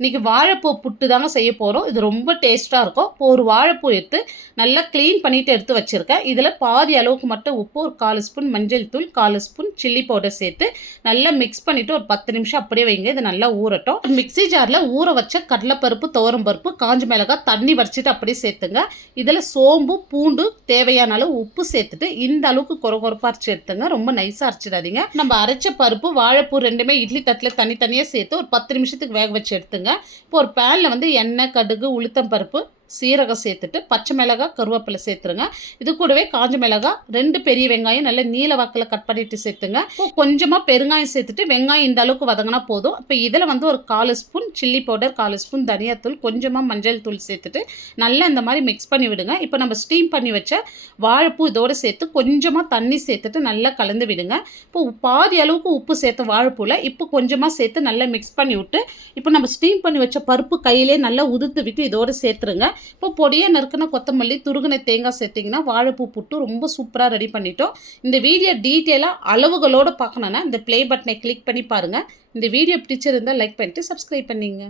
இன்றைக்கி வாழைப்பூ புட்டு தாங்க செய்ய போகிறோம். இது ரொம்ப டேஸ்ட்டாக இருக்கும். இப்போ ஒரு வாழைப்பூ எடுத்து நல்லா க்ளீன் பண்ணிவிட்டு எடுத்து வச்சுருக்கேன். இதில் பாதி அளவுக்கு மட்டும் உப்பு, ஒரு 1/4 ஸ்பூன் மஞ்சள் தூள், 1/4 ஸ்பூன் சில்லி பவுடர் சேர்த்து நல்லா மிக்ஸ் பண்ணிவிட்டு ஒரு 10 நிமிஷம் அப்படியே வைங்க. இது நல்லா ஊறட்டும். மிக்ஸி ஜாரில் ஊற வச்ச கடலைப்பருப்பு, துவரம்பருப்பு, காஞ்ச மிளகாய் தண்ணி வடிச்சிட்டு அப்படியே சேர்த்துங்க. இதில் சோம்பு, பூண்டு, தேவையான அளவு உப்பு சேர்த்துட்டு இந்த அளவுக்கு கொரகொரப்பாக அரைச்சி எடுத்துங்க. ரொம்ப நைஸாக அரைச்சிடாதீங்க. நம்ம அரைச்ச பருப்பு, வாழைப்பூ ரெண்டுமே இட்லி தட்டில் தனித்தனியாக சேர்த்து ஒரு 10 நிமிஷத்துக்கு வேக வச்சு எடுத்துங்க. இப்போ ஒரு பேனில் வந்து எண்ணெய், கடுகு, உளுத்தம் பருப்பு, சீரகம் சேர்த்துட்டு பச்சை மிளகாய், கருவேப்பிலை சேர்த்துருங்க. இது கூடவே காஞ்ச மிளகாய், 2 பெரிய வெங்காயம் நல்ல நீல வாக்கில் கட் பண்ணிட்டு சேர்த்துங்க. இப்போ கொஞ்சமாக பெருங்காயம் சேர்த்துட்டு வெங்காயம் இந்த அளவுக்கு வதங்கினா போதும். இப்போ இதில் வந்து ஒரு 1/4 ஸ்பூன் சில்லி பவுடர், 1/4 ஸ்பூன் தனியாத்தூள், கொஞ்சமாக மஞ்சள் தூள் சேர்த்துட்டு நல்லா இந்த மாதிரி மிக்ஸ் பண்ணி விடுங்க. இப்போ நம்ம ஸ்டீம் பண்ணி வச்ச வாழைப்பூ இதோடு சேர்த்து கொஞ்சமாக தண்ணி சேர்த்துட்டு நல்லா கலந்து விடுங்க. இப்போ பாதி அளவுக்கு உப்பு சேர்த்து வாழைப்பூவில் இப்போ கொஞ்சமாக சேர்த்து நல்லா மிக்ஸ் பண்ணி விட்டு இப்போ நம்ம ஸ்டீம் பண்ணி வச்ச பருப்பு கையிலே நல்லா உதுத்து விட்டு இதோடு சேர்த்துருங்க. இப்போ பொடியாக நறுக்கின கொத்தமல்லி, துருகின தேங்காய் சேர்த்திங்கன்னா வாழைப்பூ புட்டு ரொம்ப சூப்பராக ரெடி பண்ணிட்டோம். இந்த வீடியோ டீட்டெயிலாக அளவுகளோடு பார்க்கணுன்னா இந்த ப்ளே பட்டனை கிளிக் பண்ணி பாருங்கள். இந்த வீடியோ பிடிச்சிருந்தால் லைக் பண்ணிட்டு சப்ஸ்கிரைப் பண்ணிங்க.